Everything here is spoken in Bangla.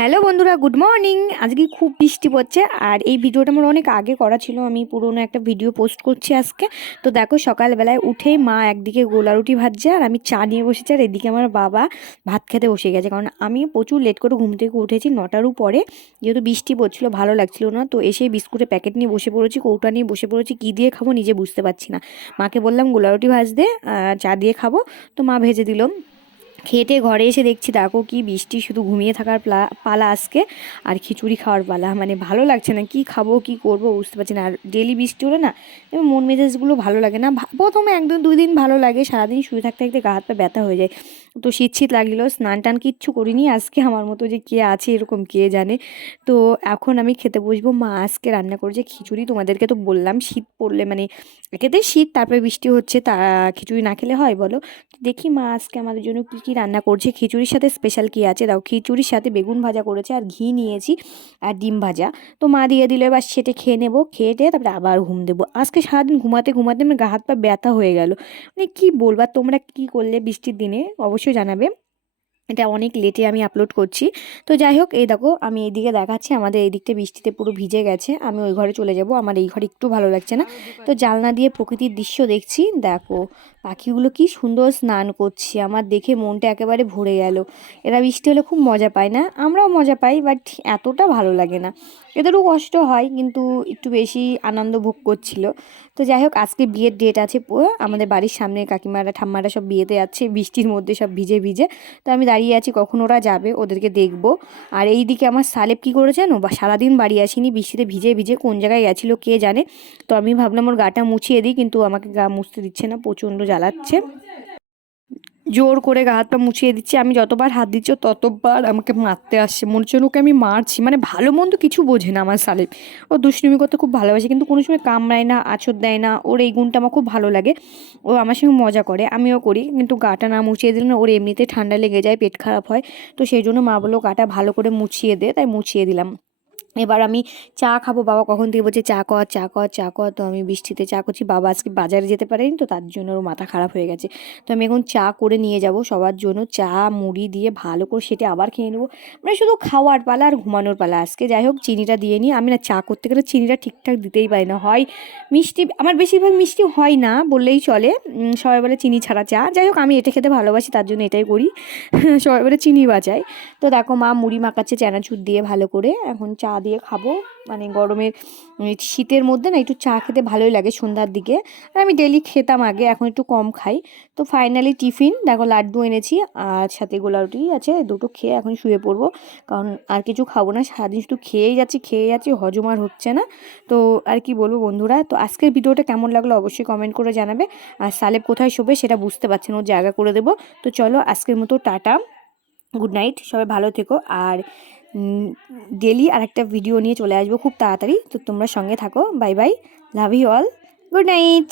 হ্যালো বন্ধুরা, গুড মর্নিং। আজকে খুব বৃষ্টি পড়ছে আর এই ভিডিওটা আমার অনেক আগে করা ছিল। আমি পুরোনো একটা ভিডিও পোস্ট করছি আজকে। তো দেখো, সকালবেলায় উঠেই মা একদিকে গোলা রুটি ভাজছে আর আমি চা নিয়ে বসেছি, আর এদিকে আমার বাবা ভাত খেতে বসে গেছে। কারণ আমি প্রচুর লেট করে ঘুম থেকে উঠেছি, 9টারও পরে, যেহেতু বৃষ্টি পড়ছিল, ভালো লাগছিল না। তো এসে বিস্কুটের প্যাকেট নিয়ে বসে পড়েছি, কৌটা নিয়ে বসে পড়েছি। কী দিয়ে খাবো নিজে বুঝতে পারছি না। মাকে বললাম গোলা রুটি ভাজতে, চা দিয়ে খাবো। তো মা ভেজে দিল। খেটে ঘরে এসে দেখছি, দেখো কি বৃষ্টি, শুধু ঘুমিয়ে থাকার পালা আজকে, আর খিচুড়ি খাওয়ার পালা। মানে ভালো লাগছে না, কি খাবো কি করব বুঝতে পারছি না। আর ডেলি বৃষ্টি হলে না এবার মন মেজাজগুলো ভালো লাগে না। প্রথমে একদিন দুই দিন ভালো লাগে, সারাদিন শুয়ে থাকতে থাকতে গা হাত পা ব্যথা হয়ে যায়। তো শীত শীত লাগলো, স্নান টান কিচ্ছু করিনি আজকে। আমার মতো যে কে আছে এরকম কে জানে। তো এখন আমি খেতে বসবো। মা আজকে রান্না করেছে খিচুড়ি। তোমাদেরকে তো বললাম শীত পড়লে মানে একেতে শীত, তারপরে বৃষ্টি হচ্ছে, তা খিচুড়ি না খেলে হয় বলো? দেখি মা আজকে আমাদের জন্য কী কী রান্না করছে। খিচুড়ির সাথে স্পেশাল কী আছে দাও। খিচুড়ির সাথে বেগুন ভাজা করেছে, আর ঘি নিয়েছি, আর ডিম ভাজা। তো মা দিয়ে দিলে, এবার সেটে খেয়ে নেবো। খেয়ে টেয়ে তারপরে আবার ঘুম দেবো। আজকে সারাদিন ঘুমাতে ঘুমাতে আমার গা হাত পা ব্যথা হয়ে গেল। মানে কী বলবা, তোমরা কী করলে বৃষ্টির দিনে অবশ্যই জানাবে। এটা অনেক লেটে আমি আপলোড করছি। তো যাই হোক, এই দেখো আমি এইদিকে দেখাচ্ছি, আমাদের এই দিকটা বৃষ্টিতে পুরো ভিজে গেছে। আমি ওই ঘরে চলে যাব, আমার এই ঘরে একটু ভালো লাগছে না। তো জানলা দিয়ে প্রকৃতির দৃশ্য দেখছি, দেখো পাখিগুলো কি সুন্দর স্নান করছে, আমার দেখে মনটা একেবারে ভরে গেল। এরা বৃষ্টি হলে খুব মজা পায় না? আমরাও মজা পাই, বাট এতটা ভালো লাগে না। এদেরও কষ্ট হয়, কিন্তু একটু বেশি আনন্দ ভোগ করছিল। তো যাই হোক, আজকে বিয়ের ডেট আছে। আমাদের বাড়ির সামনে কাকিমারা ঠাম্মারা সব বিয়েতে যাচ্ছে, বৃষ্টির মধ্যে সব ভিজে ভিজে। তো আমি দাঁড়িয়ে আছি কখন ওরা যাবে, ওদেরকে দেখব। আর এই দিকে আমার সালেব কী করেছে জানো, বা সারাদিন বাড়ি আসেনি, বৃষ্টিতে ভিজে ভিজে কোন জায়গায় গেছিলো কে জানে। তো আমি ভাবলাম ওর গাটা মুছিয়ে দিই, কিন্তু আমাকে গা মুছতে দিচ্ছে না, প্রচণ্ড জ্বালাচ্ছে। জোর করে গা হাত পা মুছিয়ে দিচ্ছি। আমি যতবার হাত দিচ্ছি ততবার আমাকে মারতে আসছে, মনে হচ্ছে ওকে আমি মারছি। মানে ভালো মন্দ কিছু বোঝে না আমার সালেব। ও দুষ্টুমি করতে খুব ভালোবাসে, কিন্তু কোনো সময় কামড়ায় না, আঁচড় দেয় না। ওর এই গুণটা আমার খুব ভালো লাগে। ও আমার সঙ্গে মজা করে, আমিও করি, কিন্তু গাটা না মুছিয়ে দিলে না ওর এমনিতে ঠান্ডা লেগে যায়, পেট খারাপ হয়। তো সেই জন্য মা বললো গাটা ভালো করে মুছিয়ে দে, তাই মুছিয়ে দিলাম। এবার আমি চা খাবো। বাবা কখন থেকে বলছে চা কর চা কর চা কর। তো আমি বৃষ্টিতে চা করছি। বাবা আজকে বাজারে যেতে পারেনি, তো তার জন্য ওর মাথা খারাপ হয়ে গেছে। তো আমি এখন চা করে নিয়ে যাব সবার জন্য। চা মুড়ি দিয়ে ভালো করে সেটে আবার খেয়ে নেবো। মানে শুধু খাওয়ার পালা আর ঘুমানোর পালা আজকে। যাই হোক, চিনিটা দিয়ে নিই। আমি না চা করতে গেলে চিনিটা ঠিকঠাক দিতেই পারি না। হয় মিষ্টি, আমার বেশিরভাগ মিষ্টি হয় না বললেই চলে। সবাই বলে চিনি ছাড়া চা। যাই হোক, আমি এটা খেতে ভালোবাসি, তার জন্য এটাই করি। সবাই বলে চিনি বাঁচায়। তো দেখো মা মুড়ি মাখাচ্ছে চানাচুর দিয়ে ভালো করে, এখন চা দিয়ে খাবো। মানে গরমের শীতের মধ্যে না একটু চা খেতে ভালোই লাগে সন্ধ্যার দিকে। আর আমি ডেলি খেতাম আগে, এখন একটু কম খাই। তো ফাইনালি টিফিন দেখো, লাড্ডু এনেছি আর সাথে গোলা রুটি আছে, দুটো খেয়ে এখন শুয়ে পড়বো। কারণ আর কিছু খাবো না, সারাদিন শুধু খেয়েই যাচ্ছি, হজম আর হচ্ছে না। তো আর কি বলবো বন্ধুরা, তো আজকের ভিডিওটা কেমন লাগলো অবশ্যই কমেন্ট করে জানাবে। আর সালেব কোথায় শোবে সেটা বুঝতে পারছেন, ওর জায়গা করে দেবো। তো চলো আজকের মতো টাটা, গুড নাইট, সবাই ভালো থেকো। আর ডেলি আর একটা ভিডিও নিয়ে চলে আসবো খুব তাড়াতাড়ি। তো তোমরা সঙ্গে থাকো। Bye bye, love you all, good night.